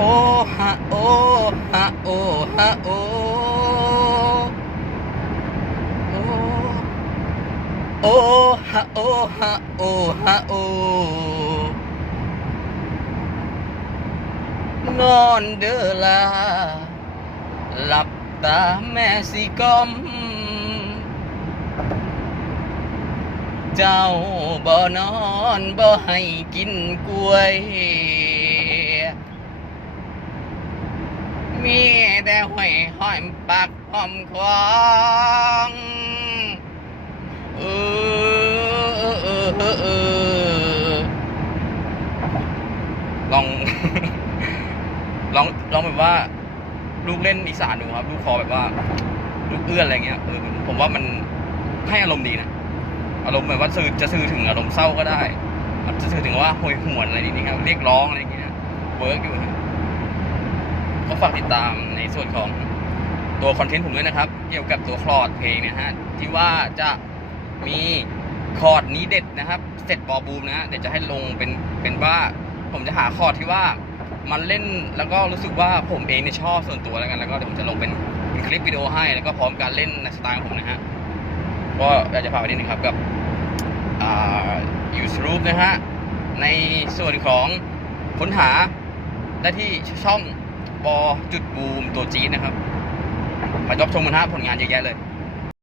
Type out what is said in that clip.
โอฮะโอฮะโอฮะโอโอโอฮะโอฮะโอฮะโแต่ห้อยห้อยปากหอมควางเออเออเออเออลอง ลองลองแบบว่า ลูกเล่นอีสานดูครับ ลูกคอแบบว่า ลูกเอื้อนอะไรเงี้ยเออผมว่ามันให้อารมณ์ดีนะอารมณ์แบบว่าสื่อจะสื่อถึงอารมณ์เศร้าก็ได้จะสื่อถึงว่าโหยหวนอะไรนี้ครับเรียกร้องอะไรอย่างเงี้ยเวิร์กอยู่นะ ก็ฝากติดตามในส่วนของตัวคอนเทนต์ผมด้วยนะครับ เกี่ยวกับตัวคลอดเพลงนะฮะที่ว่าจะมีคอร์ดนี้เด็ดนะครับเสร็จบอบูมนะเดี๋ยวจะให้ลงเป็นเป็นว่าผมจะหาคอร์ดที่ว่ามันเล่นแล้วก็รู้สึกว่าผมเองเนี่ยชอบส่วนตัวแล้วกันแล้วก็เดี๋ยวผมจะลงเป็นเป็นคลิปวิดีโอให้แล้วก็พร้อมการเล่นในสไตล์ของผมนะฮะก็อยากจะฝากไว้นิดนึงครับกับอ่า YouTube นะฮะในส่วนของค้นหาได้ที่ช่อง บอจุดบูมตัวจีดนะครับ มารับชมกันฮะผลงานเยอะแยะเลย